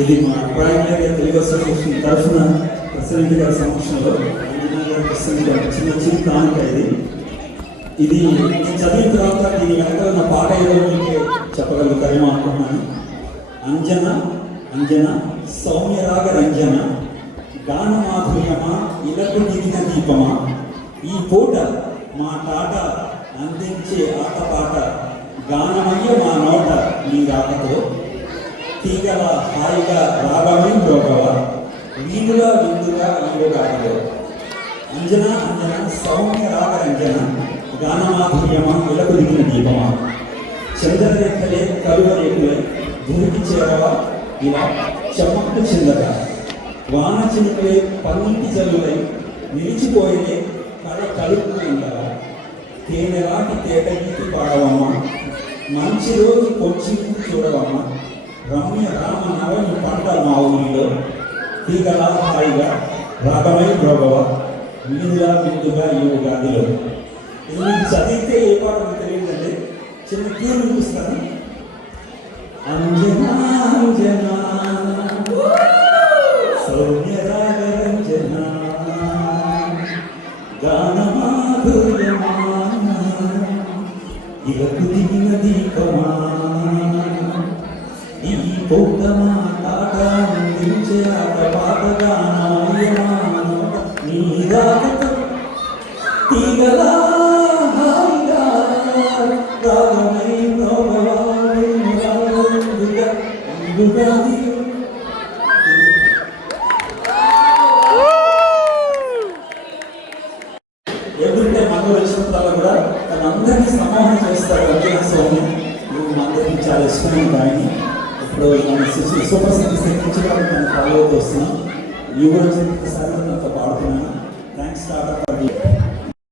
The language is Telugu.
ఇది మా ప్రైమరీ తెలుగు అసోసియేషన్ తరఫున ప్రెసిడెంట్ గారి సమక్షంలో చిన్న చిన్న కానుక ఇది చదివిన తర్వాత దీని వెనకాల నా పాట ఏదో మీకు చెప్పగలుగుతారేమో అనుకుంటున్నాను. అంజన అంజన సౌమ్యరాగ రంజన గాన మాధుర్యమా ఇలకు దిగిన దీపమా ఈ పూట మా తాట అందించే ఆటపాట గానమయ్య మా నోట నీ రాకతో తీగల హాయిగా రాగమే రోగవ వీలుగా విందుగా ఈడుగాడిలో అంజన అంజన సౌమ్య రాగ రంజన గానమాధుర్యమా ఇలకు దిగిన దీపమా చంద్రరేఖలే కరువరేఖలై భూమికి చేరవా ఇలా చెమ్మట్టు చిందగా వాన చినుకులే పన్నింటి జల్లులై నిలిచిపోయే కళ కలుపుకుందవా తేనెలాంటి తేట నీటి పాడవమ్మ మంచి రోజు పొచ్చి చూడవమ్మ రమ్య రామ నవని పంట మా ఊరిలో తీగలా హాయిగా రాగమై భోగవ వీలుగా విందుగా ఈ గాదిలో. ఇది మీకు చదివితే ఏ పాట తెలియదండి, చిన్న క్యూర్ చూపిస్తాను. అంజనా అంజనా సౌమ్యరాగ రంజనా గానమాధుర్యమా ఇలకు దిగిన దీపమా ఈ పూట మా తాట అందించే ఆట పాట గానమయ్యమా నీ రాకతో తీగలా హాయిగా రాగమై ఎదురుంటే మనలో వచ్చినప్పుడు కూడా తన అందరినీ సమానం చేస్తాడు. అంజనా స్వామి నువ్వు మా అందరికీ చాలా ఇష్టమైన కానీ ఇప్పుడు మన సూపర్ సింగర్స్ నుంచి కాబట్టి నేను ఫాలో అవుతూ వస్తున్నాను. యువరాజ్ సార్ నాతో పాడుతున్నాను. Thanks Tata for